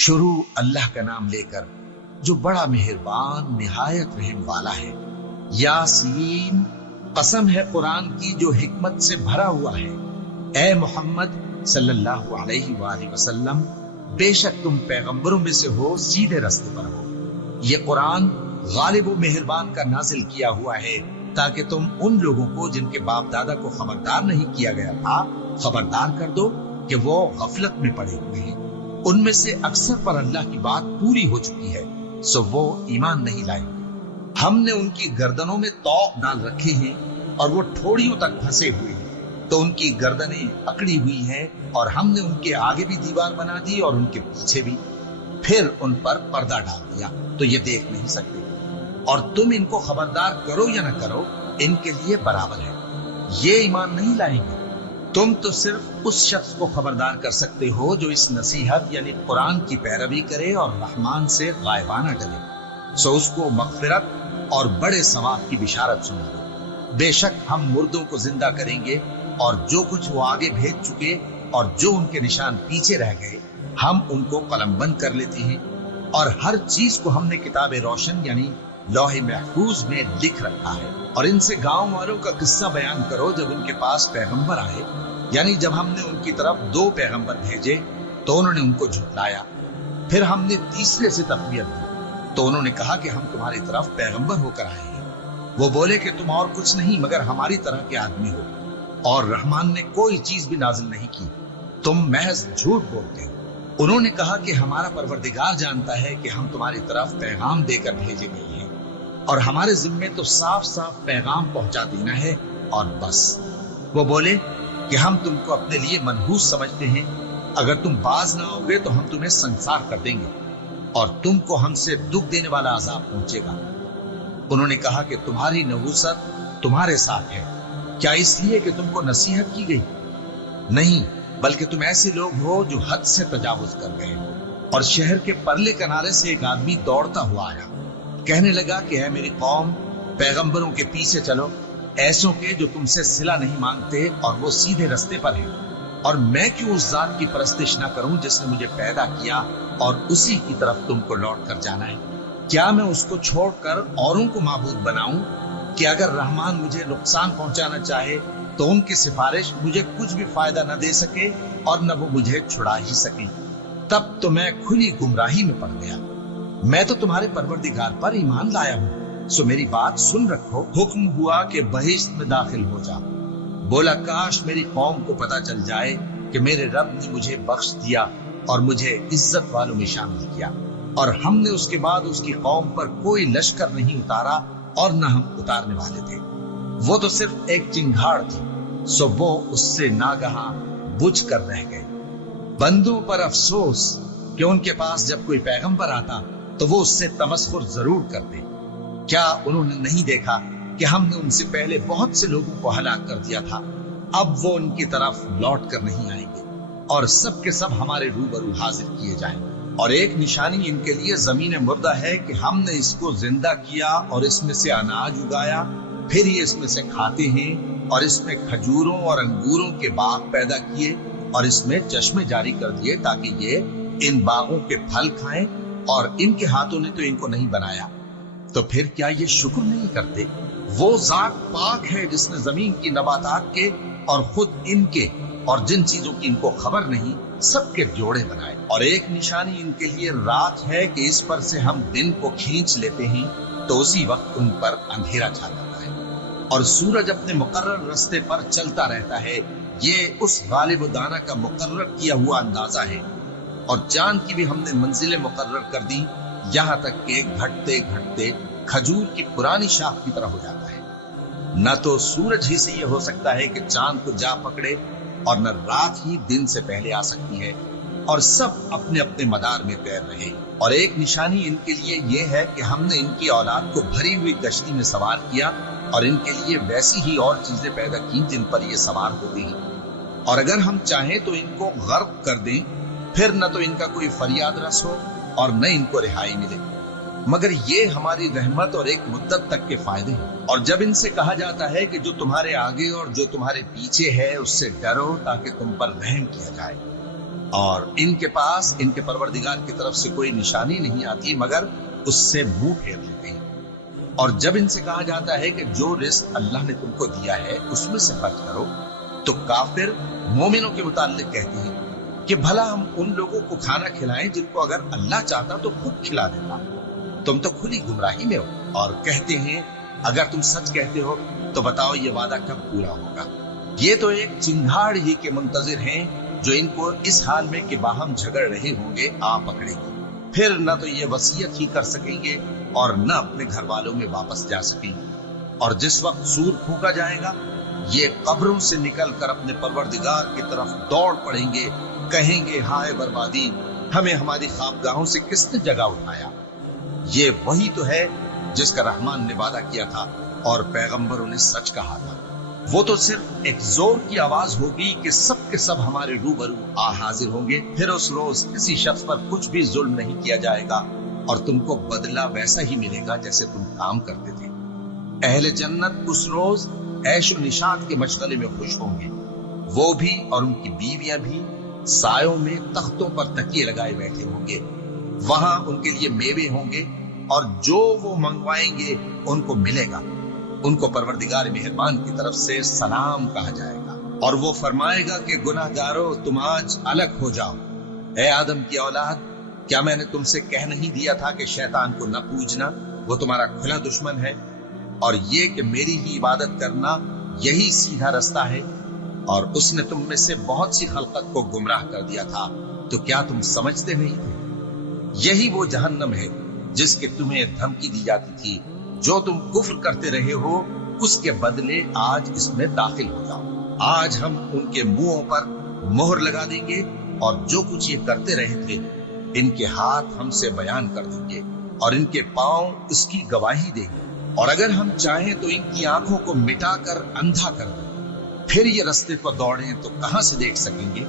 शुरू अल्लाह का नाम लेकर जो बड़ा मेहरबान निहायत रहम वाला है। यासीन, कसम है कुरान की जो हिकमत से भरा हुआ है। ए मोहम्मद सल्लल्लाहु अलैहि वसल्लम, बेशक तुम पैगंबरों में से हो, सीधे रास्ते पर हो। ये कुरान गालिब व मेहरबान का नाजिल किया हुआ है ताकि तुम उन लोगों को जिनके बाप दादा को खबरदार नहीं किया गया था खबरदार कर दो कि वो गफलत में पड़े हुए हैं। उनमें से अक्सर पर अल्लाह की बात पूरी हो चुकी है, सो वो ईमान नहीं लाएंगे। हमने उनकी गर्दनों में तौक डाल रखे हैं और वो ठोड़ियों तक फंसे हुए हैं, तो उनकी गर्दनें अकड़ी हुई हैं और हमने उनके आगे भी दीवार बना दी और उनके पीछे भी। फिर उन पर पर्दा डाल दिया तो ये देख नहीं सकते, और तुम इनको खबरदार करो या न करो, इनके लिए बराबर है। ये ईमान नहीं लाएंगे। तुम तो सिर्फ उस शख्स को खबरदार कर सकते हो जो इस नसीहत यानी कुरान की पैरवी करे और रहमान से गायबाना डरे, सो उसको मगफिरत और बड़े सवाब की बिशारत सुना दो। बेशक हम मुर्दों को जिंदा करेंगे और जो कुछ वो आगे भेज चुके और जो उनके निशान पीछे रह गए हम उनको कलमबंद कर लेते हैं, और हर चीज को हमने किताब रोशन यानी लौहे महफूज में लिख रखा है। और इनसे गांव वालों का किस्सा बयान करो जब उनके पास पैगंबर आए, यानी जब हमने उनकी तरफ 2 पैगंबर भेजे तो उन्होंने उनको झुठलाया। फिर हमने तीसरे से तकवीत दी तो उन्होंने कहा कि हम तुम्हारी तरफ पैगंबर होकर आए हैं। वो बोले कि तुम और कुछ नहीं मगर हमारी तरह के आदमी हो, और रहमान ने कोई चीज भी नाजिल नहीं की, तुम महज झूठ बोलते हो। उन्होंने कहा कि हमारा परवरदिगार जानता है कि हम तुम्हारी तरफ पैगाम देकर भेजे गए हैं, और हमारे जिम्मे तो साफ साफ पैगाम पहुंचा देना है और बस। वो बोले कि हम तुमको अपने लिए मनहूस समझते हैं, अगर तुम बाज ना आओगे तो हम तुम्हें संसार कर देंगे और तुमको हमसे दुख देने वाला अजाब पहुंचेगा। उन्होंने कहा कि तुम्हारी नहूसत तुम्हारे साथ है, क्या इसलिए कि तुमको नसीहत की गई? नहीं, बल्कि तुम ऐसे लोग हो जो हद से तजावुज कर गए हो। और शहर के परले किनारे से एक आदमी दौड़ता हुआ आया, कहने लगा कि है मेरी कौम, पैगंबरों के पीछे चलो, ऐसों के जो तुमसे सिला नहीं मांगते और वो सीधे रास्ते पर हैं। और मैं क्यों उस जात की परस्तिश ना करूं जिसने मुझे पैदा किया और उसी की तरफ तुमको लौट कर जाना है? क्या मैं उसको छोड़कर औरों को माबूद बनाऊं कि अगर रहमान मुझे नुकसान पहुंचाना चाहे तो उनकी सिफारिश मुझे कुछ भी फायदा न दे सके और न वो मुझे छुड़ा ही सके? तब तो मैं खुली गुमराही में पड़ गया। मैं तो तुम्हारे परवरदिगार पर ईमान लाया हूँ, सो मेरी बात सुन रखो। हुक्म हुआ कि बहिश्त में दाखिल हो जा। बोला काश मेरी कौम को पता चल जाए कि मेरे रब ने मुझे बख्श दिया और मुझे इज्जत वालों में शामिल किया, और हमने उसके बाद उसकी कौम पर कोई लश्कर नहीं उतारा और न हम उतारने वाले थे। वो तो सिर्फ एक चिंगाड़ थी, सो वो उससे नागहा बुझ कर रह गए। बंदों पर अफसोस कि उनके पास जब कोई पैगंबर आता तो वो उससे तमस्खुर जरूर करते। क्या उन्होंने नहीं देखा कि हमने उनसे पहले बहुत से लोगों को हलाक कर दिया था? अब वो उनकी तरफ लौट कर नहीं आएंगे और सब के सब हमारे रूबरू हाजिर किए जाएंगे। और एक निशानी इनके लिए जमीन मुर्दा है कि हमने इसको जिंदा किया और इसमें से अनाज उगाया, फिर ये इसमें से खाते हैं, और इसमें खजूरों और अंगूरों के बाग पैदा किए और इसमें चश्मे जारी कर दिए ताकि ये इन बागों के फल खाएं, और इनके हाथों ने तो इनको नहीं बनाया, तो फिर क्या ये शुक्र नहीं करते? वो जात पाक है जिसने जमीन की नबातात के और खुद इनके और जिन चीजों की इनको खबर नहीं सबके जोड़े बनाए। और एक निशानी इनके लिए रात है कि इस पर से हम दिन को खींच लेते हैं तो उसी वक्त उन पर अंधेरा छा जाता है, और सूरज अपने मुकर्रर रास्ते पर चलता रहता है। ये उस गालिब दाना का मुकर्रर किया हुआ अंदाजा है। और चांद की भी हमने मंजिलें मुकर्रर कर दी, यहाँ तक कि घटते घटते खजूर की पुरानी शाख की तरह हो जाता है। न तो सूरज ही से ये हो सकता है कि चांद को जा पकड़े, और न रात ही दिन से पहले आ सकती है, और सब अपने अपने मदार में तैर रहे। और एक निशानी इनके लिए ये है कि हमने इनकी औलाद को भरी हुई कश्ती में सवार किया और इनके लिए वैसी ही और चीजें पैदा की जिन पर ये सवार हो गई। और अगर हम चाहें तो इनको गर्क कर दें, फिर न तो इनका कोई फरियाद रस हो और न इनको रिहाई मिले, मगर ये हमारी रहमत और एक मुद्दत तक के फायदे हैं। और जब इनसे कहा जाता है कि जो तुम्हारे आगे और जो तुम्हारे पीछे है उससे डरो ताकि तुम पर रहम किया जाए, और इनके पास इनके परवरदिगार की तरफ से कोई निशानी नहीं आती मगर उससे मुंह फेर लेते हैं। और जब इनसे कहा जाता है कि जो रिस्क अल्लाह ने तुमको दिया है उसमें से खर्च करो, तो काफिर मोमिनों के मुताल्लिक कहते हैं कि भला हम उन लोगों को खाना खिलाएं जिनको अगर अल्लाह चाहता तो खुद खिला देता, तुम तो खुली गुमराही में हो। और कहते हैं अगर तुम सच कहते हो तो बताओ ये वादा कब पूरा होगा। ये तो एक चिंगाड़ ही के मुंतजिर हैं जो इनको इस हाल में कि बाहम झगड़ रहे होंगे आ पकड़ेंगे। फिर न तो ये वसीयत ही कर सकेंगे और न अपने घर वालों में वापस जा सकेंगे। और जिस वक्त सूर फूंका जाएगा ये कब्रों से निकलकर अपने परवरदिगार की तरफ दौड़ पड़ेंगे, कहेंगे हाय बर्बादी, हमें हमारी ख्वाबगाहों से किसने जगा उठाया। ये वही तो है जिसका रहमान ने वादा किया था और पैगंबरों ने सच कहा था। वो तो सिर्फ एक जोर की आवाज होगी कि सब के सब हमारे रूबरू आ हाजिर होंगे। फिर उस रोज किसी शख्स पर कुछ भी जुल्म नहीं किया जाएगा और तुमको बदला वैसा ही मिलेगा जैसे तुम काम करते थे। अहले जन्नत उस रोज ऐशो निशात के मशगले में खुश होंगे, वो भी और उनकी बीवियां भी सायों में तख्तों पर तकिए लगाए बैठे होंगे। वहां उनके लिए मेवे होंगे और जो वो मंगवाएंगे उनको मिलेगा। उनको परवरदिगार मेहरबान की तरफ से सलाम कहा जाएगा और वो फरमाएगा कि गुनाहगारों तुम आज अलग हो जाओ। ए आदम की औलाद, क्या मैंने तुमसे कह नहीं दिया था कि शैतान को न पूजना, वो तुम्हारा खुला दुश्मन है, और ये कि मेरी ही इबादत करना यही सीधा रास्ता है। और उसने तुम में से बहुत सी खलकत को गुमराह कर दिया था, तो क्या तुम समझते नहीं थे? यही वो जहन्नम है जिसके तुम्हें धमकी दी जाती थी। जो तुम कुफ्र करते रहे हो उसके बदले आज इसमें दाखिल हो जाओ। आज हम उनके मुंहों पर मोहर लगा देंगे और जो कुछ ये करते रहे थे इनके हाथ हमसे बयान कर देंगे और इनके पांव इसकी गवाही देंगे। और अगर हम चाहें तो इनकी आंखों को मिटाकर अंधा कर दें, फिर ये रास्ते पर दौड़ें तो कहां से देख सकेंगे।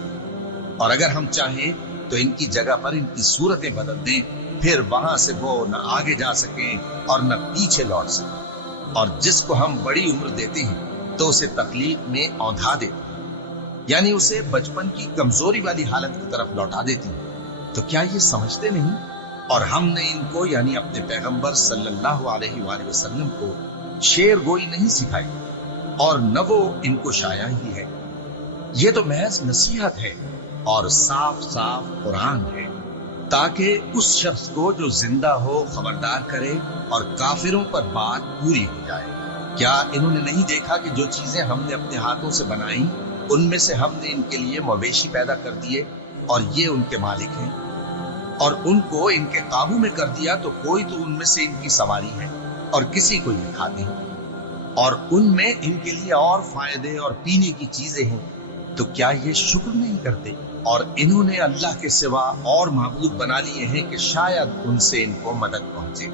और अगर हम चाहें तो इनकी जगह पर इनकी सूरतें बदल दें, फिर वहां से वो न आगे जा सकें और न पीछे लौट सकें। और जिसको हम बड़ी उम्र देते हैं तो उसे तकलीफ में औंधा देते हैं, यानी उसे बचपन की कमजोरी वाली हालत की तरफ लौटा देती हैं। तो क्या ये समझते नहीं? और हमने इनको यानी अपने पैगंबर सल्लल्लाहु अलैहि वसल्लम को शेर गोई नहीं सिखाई और न वो इनको शाया ही है। ये तो महज नसीहत है और साफ साफ कुरान है, ताकि उस शख्स को जो जिंदा हो खबरदार करे और काफिरों पर बात पूरी हो जाए। क्या इन्होंने नहीं देखा कि जो चीजें हमने अपने हाथों से बनाई उनमें से हमने इनके लिए मवेशी पैदा कर दिए और ये उनके मालिक हैं, और उनको इनके काबू में कर दिया तो कोई तो उनमें से इनकी सवारी है और किसी को ये खाते हैं, और उनमें इनके लिए और फायदे और पीने की चीजें हैं। तो क्या ये शुक्र नहीं करते? और इन्होंने अल्लाह के सिवा और माबूद बना लिए हैं कि शायद उनसे इनको मदद पहुंचे,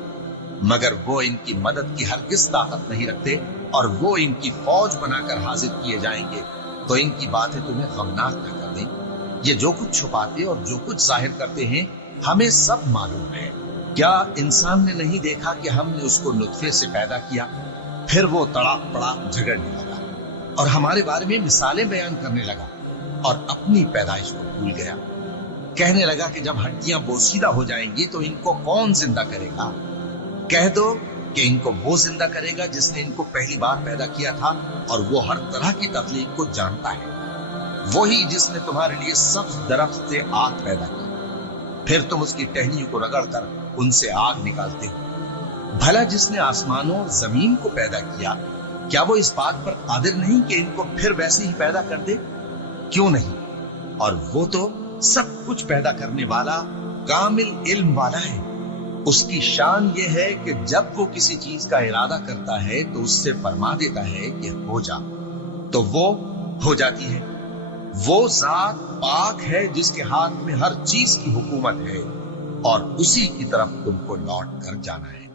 मगर वो इनकी मदद की हरगिज ताकत नहीं रखते और वो इनकी फौज बनाकर हाजिर किए जाएंगे। तो इनकी बातें तुम्हें गमनाक न कर दें। ये जो कुछ छुपाते और जो कुछ जाहिर करते हैं हमें सब मालूम है। क्या इंसान ने नहीं देखा कि हमने उसको नुत्फे से पैदा किया, फिर वो तड़ाक पड़ाक झगड़ने लगा और हमारे बारे में मिसालें बयान करने लगा और अपनी पैदाइश को भूल गया। कहने लगा कि जब हड्डियां बोसीदा हो जाएंगी तो इनको कौन जिंदा करेगा? कह दो कि इनको वो जिंदा करेगा जिसने इनको पहली बार पैदा किया था और वो हर तरह की तकलीफ को जानता है। वही जिसने तुम्हारे लिए सब्ज दरख्त से आग पैदा की, फिर तुम उसकी टहनियों को रगड़कर उनसे आग निकालते हो। भला जिसने आसमानों और जमीन को पैदा किया, क्या वो इस बात पर कादिर नहीं कि इनको फिर वैसे ही पैदा कर दे? क्यों नहीं? और वो तो सब कुछ पैदा करने वाला कामिल इल्म वाला है। उसकी शान ये है कि जब वो किसी चीज का इरादा करता है तो उससे फरमा देता है कि हो जा, तो वो हो जाती है। वो जात पाक है जिसके हाथ में हर चीज की हुकूमत है और उसी की तरफ तुमको लौट कर जाना है।